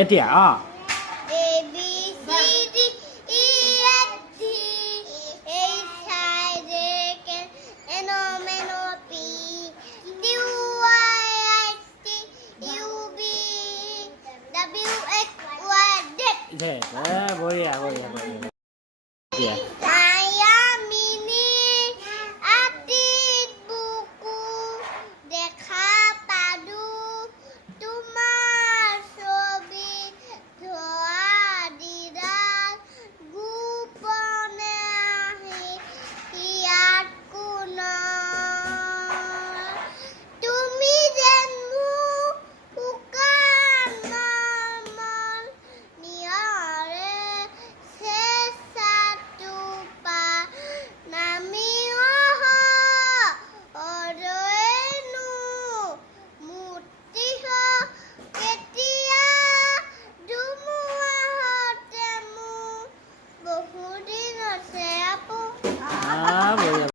এতিয়া A B C D E F G H I J K L M N O P Q R S T U V W X Y Z বঢ়িয়া বঢ়িয়া বঢ়িয়া এতিয়া